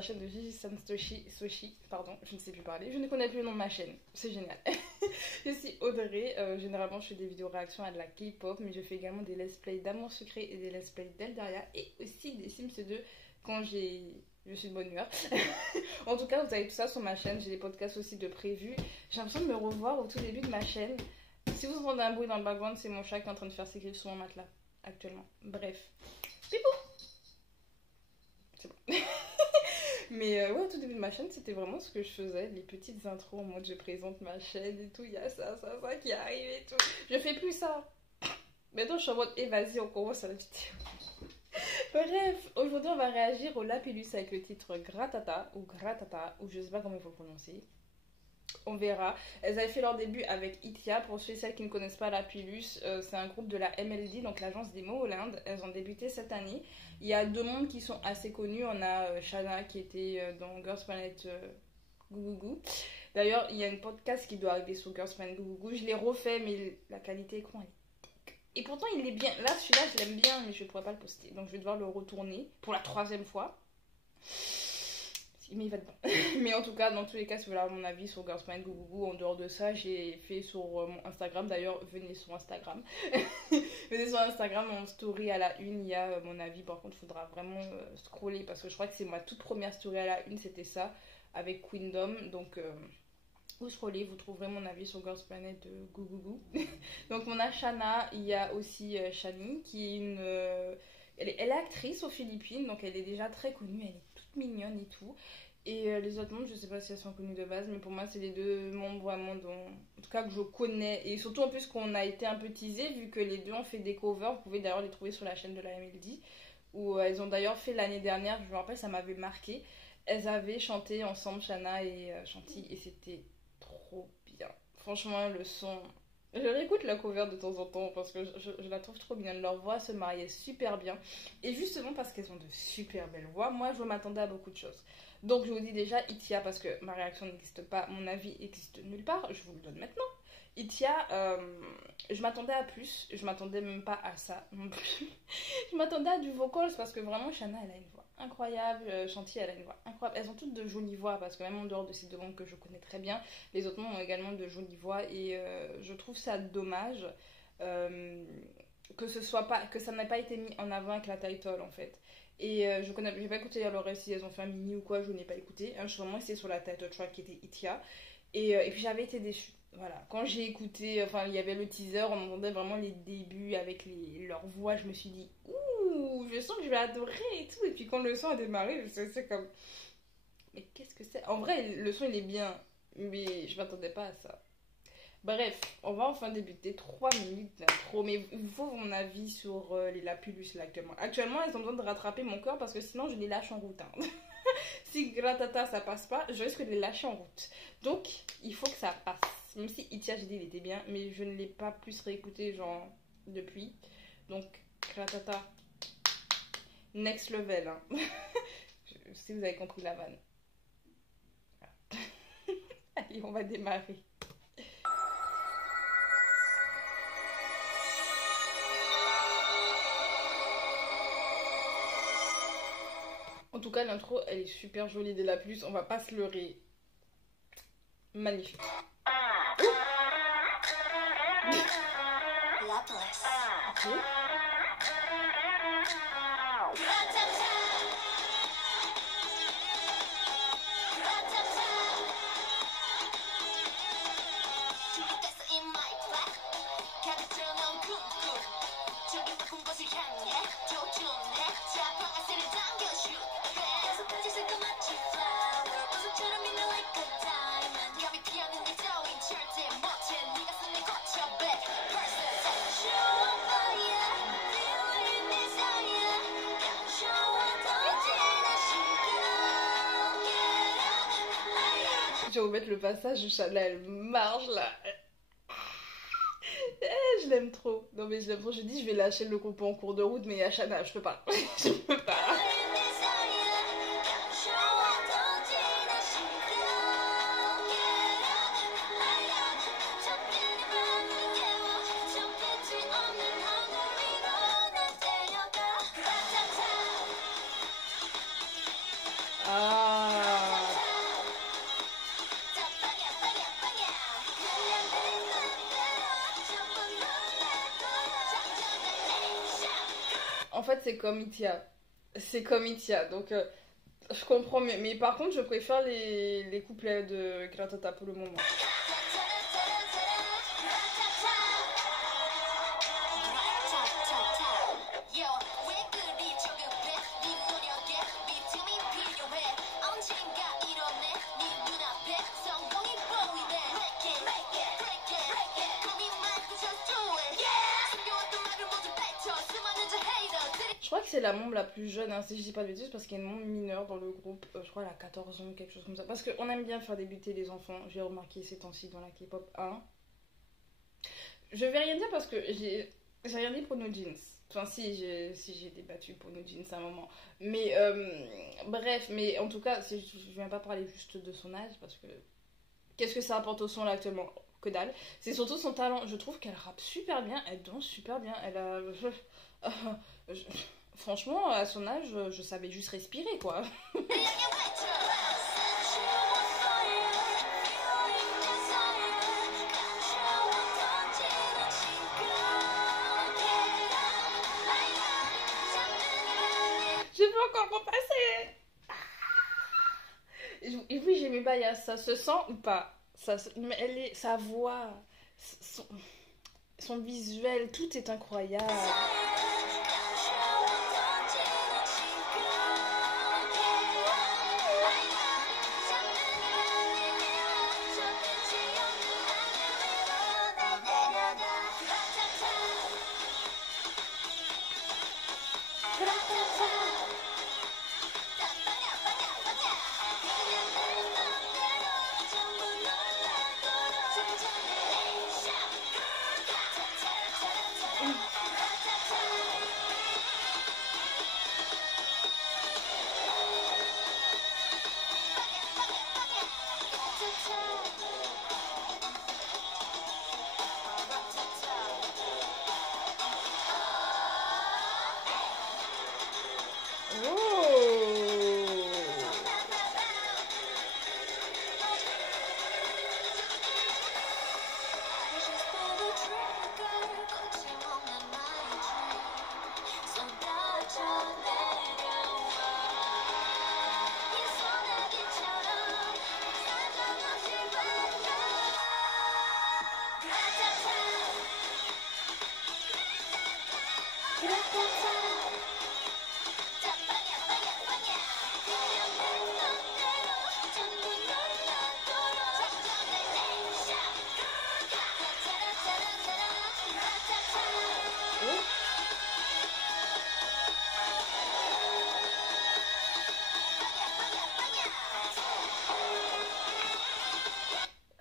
la chaîne de Gigi Soshi, pardon, je ne sais plus parler, je ne connais plus le nom de ma chaîne, c'est génial. Je suis Audrey, généralement je fais des vidéos réactions à de la K-pop, mais je fais également des let's play d'amour secret et des let's play d'Eldaria et aussi des Sims 2 quand je suis de bonne humeur. En tout cas, vous avez tout ça sur ma chaîne, j'ai des podcasts aussi de prévus. J'ai l'impression de me revoir au tout début de ma chaîne. Si vous entendez un bruit dans le background, c'est mon chat qui est en train de faire ses griffes sur mon matelas actuellement. Bref. Pipou! C'est bon. Mais ouais, au tout début de ma chaîne, c'était vraiment ce que je faisais, les petites intros en mode je présente ma chaîne et tout, il y a ça qui arrive et tout. Je fais plus ça. Maintenant, je suis en mode, et vas-y, on commence la vidéo. Bref, aujourd'hui, on va réagir au Lapillus avec le titre Gratata, ou je sais pas comment il faut le prononcer. On verra. Elles avaient fait leur début avec Itia. Pour ceux et celles qui ne connaissent pas Lapillus, c'est un groupe de la MLD, donc l'agence des mots Hollande. Elles ont débuté cette année. Il y a deux mondes qui sont assez connus. On a Shanna qui était dans Girls Planet Gougougou. D'ailleurs, il y a un podcast qui doit arriver sur Girls Planet Gougougou. Je l'ai refait, mais la qualité écran est... Et pourtant, il est bien. Là, celui-là, je l'aime bien, mais je ne pourrais pas le poster. Donc, je vais devoir le retourner pour la 3e fois. Mais il va dedans. Mais en tout cas, dans tous les cas, si vous voulez avoir mon avis sur Girls Planet Gougougou, en dehors de ça, j'ai fait sur mon Instagram. D'ailleurs, venez sur Instagram. Venez sur Instagram, en story à la une, il y a mon avis. Par contre, il faudra vraiment scroller parce que je crois que c'est ma toute première story à la une, c'était ça, avec Queendom. Donc, vous scrollez, vous trouverez mon avis sur Girls Planet Gougougou. Donc, on a Shanna, il y a aussi Shani, qui est une... elle est actrice aux Philippines, donc elle est déjà très connue, elle est toute mignonne et tout. Et les autres membres, je sais pas si elles sont connues de base, mais pour moi, c'est les deux membres vraiment en tout cas que je connais. Et surtout en plus qu'on a été un peu teasé, vu que les deux ont fait des covers. Vous pouvez d'ailleurs les trouver sur la chaîne de la MLD, où elles ont d'ailleurs fait l'année dernière, je me rappelle, ça m'avait marqué. Elles avaient chanté ensemble, Shanna et Shanti, et c'était trop bien. Franchement, le son... Je réécoute la cover de temps en temps parce que je la trouve trop bien. Leur voix se mariait super bien. Et justement parce qu'elles ont de super belles voix, moi je m'attendais à beaucoup de choses. Donc je vous dis déjà Itia parce que ma réaction n'existe pas, mon avis existe nulle part. Je vous le donne maintenant. Itia, je m'attendais à plus. Je m'attendais même pas à ça non plus. Je m'attendais à du vocals parce que vraiment Shanna elle a une voix incroyable, Shanti elle a une voix incroyable. Elles ont toutes de jolies voix parce que même en dehors de ces deux langues que je connais très bien, les autres membres ont également de jolies voix et je trouve ça dommage que ça n'ait pas été mis en avant avec la title en fait. Et j'ai pas écouté alors si elles ont fait un mini ou quoi, je n'ai pas écouté. Je suis vraiment restée sur la title track qui était Itia et puis j'avais été déçue. Voilà, quand j'ai écouté, enfin il y avait le teaser, on entendait vraiment les débuts avec leurs voix, je me suis dit ouh, je sens que je vais adorer et tout. Et puis quand le son a démarré, c'est comme, mais qu'est-ce que c'est? En vrai, le son il est bien, mais je m'attendais pas à ça. Bref, on va enfin débuter 3 minutes d'intro, mais il vous faut mon avis sur les Lapillus là actuellement. Actuellement, elles ont besoin de rattraper mon cœur parce que sinon je les lâche en route. Hein. Si Gratata ça passe pas, je risque de les lâcher en route. Donc, il faut que ça passe. Même si Itia, j'ai dit, il était bien, mais je ne l'ai pas plus réécouté, genre, depuis. Donc, Gratata, next level. Hein. Si vous avez compris la vanne. Allez, on va démarrer. En tout cas, l'intro, elle est super jolie dès la plus. On va pas se leurrer. Magnifique. Okay. Je vais vous mettre le passage où Shanna elle marche là. Je l'aime trop. Non mais je l'aime trop. Je dis je vais lâcher le groupe en cours de route, mais à Shanna je peux pas. Je peux pas. Ah. fait, c'est comme Itia. C'est comme Itia. Donc, je comprends. Mais par contre, je préfère les couplets de Gratata pour le moment. Je crois que c'est la membre la plus jeune, hein, si je dis pas de bêtises, parce qu'il y a une membre mineure dans le groupe. Je crois qu'elle a 14 ans, quelque chose comme ça. Parce qu'on aime bien faire débuter les enfants. J'ai remarqué ces temps-ci dans la K-pop 1. Je vais rien dire parce que j'ai rien dit pour nos jeans. Enfin, si j'ai débattu pour nos jeans à un moment. Mais bref, mais en tout cas, je viens pas parler juste de son âge parce que qu'est-ce que ça apporte au son là actuellement? Que dalle. C'est surtout son talent. Je trouve qu'elle rappe super bien, elle danse super bien. Elle a. je- Franchement, à son âge, je savais juste respirer quoi. Je peux encore repasser. Et oui, j'aimais pas, ça se sent ou pas mais sa voix, son, son visuel, tout est incroyable.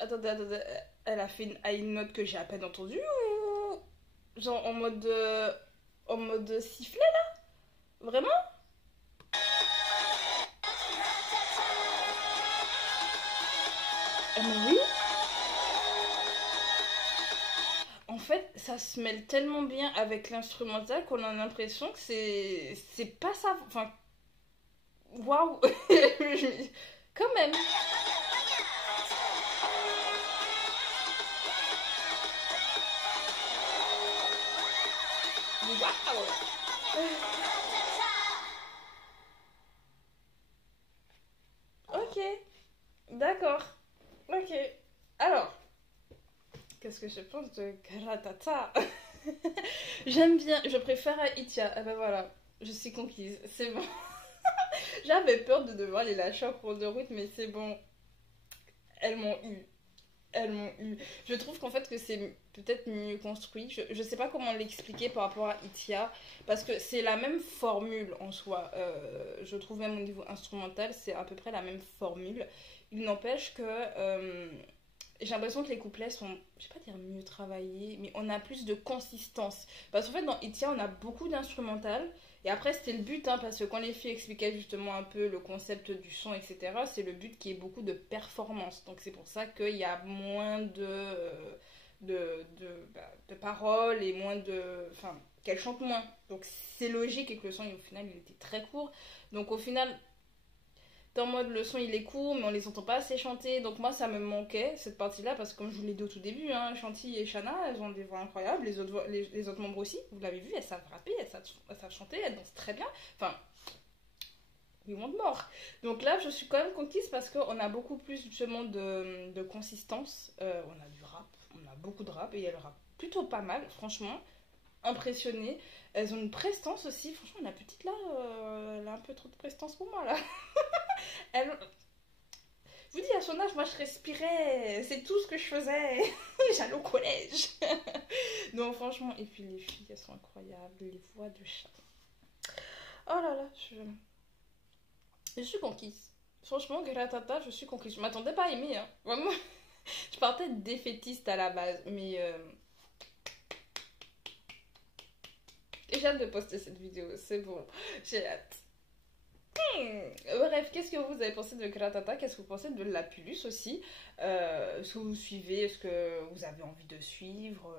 Attendez, elle a fait une high note que j'ai à peine entendue ou genre en mode sifflet là? Vraiment? Ah mais oui. En fait, ça se mêle tellement bien avec l'instrumental qu'on a l'impression que c'est pas ça. Enfin, waouh. Quand même. Waouh. Ok, d'accord. Ok. Alors, qu'est-ce que je pense de Karatata? J'aime bien, je préfère à Itia. Ah ben voilà, je suis conquise, c'est bon. J'avais peur de devoir les lâcher en cours de route, mais c'est bon. Elles m'ont eu. Elles m'ont eu. Je trouve qu'en fait que c'est peut-être mieux construit. Je sais pas comment l'expliquer par rapport à Itia, parce que c'est la même formule en soi. Je trouve même au niveau instrumental, c'est à peu près la même formule. Il n'empêche que j'ai l'impression que les couplets sont, je vais pas dire mieux travaillés, mais on a plus de consistance. Parce qu'en fait, dans Itia, on a beaucoup d'instrumental. Et après, c'était le but, hein, parce que quand les filles expliquaient justement un peu le concept du son, etc., c'est le but qui est beaucoup de performance. Donc c'est pour ça qu'il y a moins de paroles et moins de... Enfin, qu'elle chante moins. Donc c'est logique et que le son, au final, il était très court. Donc au final, t'es en mode le son il est court, mais on les entend pas assez chanter. Donc moi, ça me manquait cette partie-là, parce que comme je vous l'ai dit au tout début, hein, Shanti et Shana, elles ont des voix incroyables. Les autres membres aussi, vous l'avez vu, elles savent rapper, elles savent chanter, elles dansent très bien. Enfin, we want more. Donc là, je suis quand même conquise parce qu'on a beaucoup plus justement de consistance. On a du rap, on a beaucoup de rap et elles rappent plutôt pas mal, franchement. Impressionnées. Elles ont une prestance aussi. Franchement, la petite là, elle a un peu trop de prestance pour moi là. Elle... Je vous dis, à son âge, moi je respirais. C'est tout ce que je faisais. J'allais au collège. Non, franchement, et puis les filles, elles sont incroyables. Les voix de chat. Oh là là, je suis conquise. Franchement, Gratata, je suis conquise. Je m'attendais pas à aimer, hein. Vraiment, je partais défaitiste à la base, mais j'ai hâte de poster cette vidéo, c'est bon, j'ai hâte. Bref, qu'est-ce que vous avez pensé de Gratata? Qu'est-ce que vous pensez de Lapulus aussi? Est-ce que vous suivez? Est-ce que vous avez envie de suivre?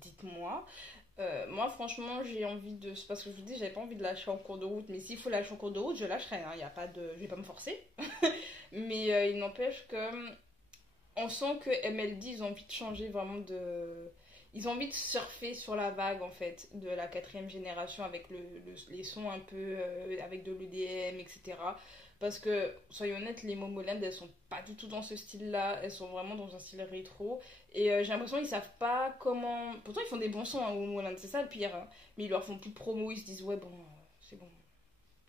Dites-moi. Moi, franchement, j'ai envie de. Parce que je vous dis, j'avais pas envie de lâcher en cours de route. Mais s'il faut lâcher en cours de route, je lâcherai. Hein. Y a pas de... Je vais pas me forcer. Mais il n'empêche que. On sent que MLD, ils ont envie de changer vraiment de. Ils ont envie de surfer sur la vague en fait de la quatrième génération avec les sons un peu avec de l'EDM, etc. Parce que, soyons honnêtes, les Momoland, elles sont pas du tout dans ce style-là. Elles sont vraiment dans un style rétro. Et j'ai l'impression qu'ils savent pas comment. Pourtant, ils font des bons sons, hein, Momoland, c'est ça le pire. Hein. Mais ils leur font plus de promo. Ils se disent, ouais, bon, c'est bon.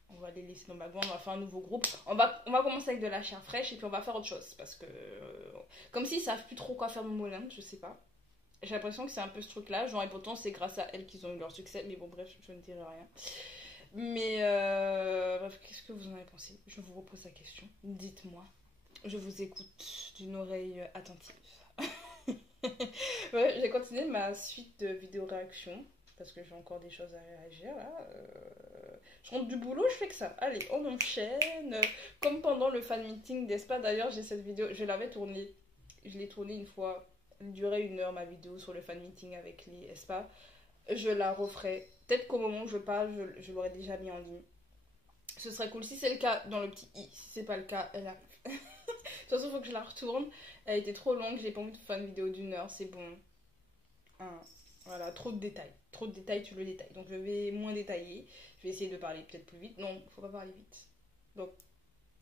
On va les laisser dans ma bande, on va faire un nouveau groupe. On va commencer avec de la chair fraîche et puis on va faire autre chose. Parce que. Comme s'ils savent plus trop quoi faire Momoland, je sais pas. J'ai l'impression que c'est un peu ce truc-là. Genre, et pourtant, c'est grâce à elles qu'ils ont eu leur succès. Mais bon, bref, je ne dirai rien. Mais bref, qu'est-ce que vous en avez pensé? Je vous repose la question. Dites-moi. Je vous écoute d'une oreille attentive. Ouais, j'ai continué ma suite de vidéos réactions. Parce que j'ai encore des choses à réagir là. Je rentre du boulot, je fais que ça. Allez, on enchaîne. Comme pendant le fan meeting d'Espa, d'ailleurs, j'ai cette vidéo. Je l'avais tournée. Je l'ai tournée une fois. Elle durait 1 heure ma vidéo sur le fan meeting avec les Espa. Je la referai. Peut-être qu'au moment où je parle, je l'aurai déjà mis en ligne. Ce serait cool. Si c'est le cas, dans le petit i. Si c'est pas le cas, elle arrive. De toute façon, il faut que je la retourne. Elle était trop longue. J'ai pas envie de faire une vidéo d'1 heure. C'est bon. Hein. Voilà, trop de détails. Trop de détails, tu le détailles. Donc je vais moins détailler. Je vais essayer de parler peut-être plus vite. Non, faut pas parler vite. Donc,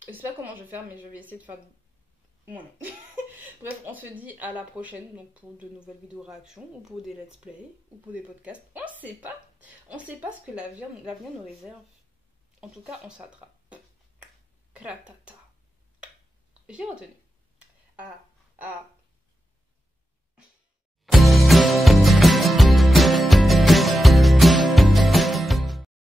je sais pas comment je vais faire, mais je vais essayer de faire moins long. Bref, on se dit à la prochaine donc pour de nouvelles vidéos réactions ou pour des let's play ou pour des podcasts. On sait pas. On sait pas ce que l'avenir nous réserve. En tout cas, on s'attrape. Kratata. J'ai retenu. Ah, ah.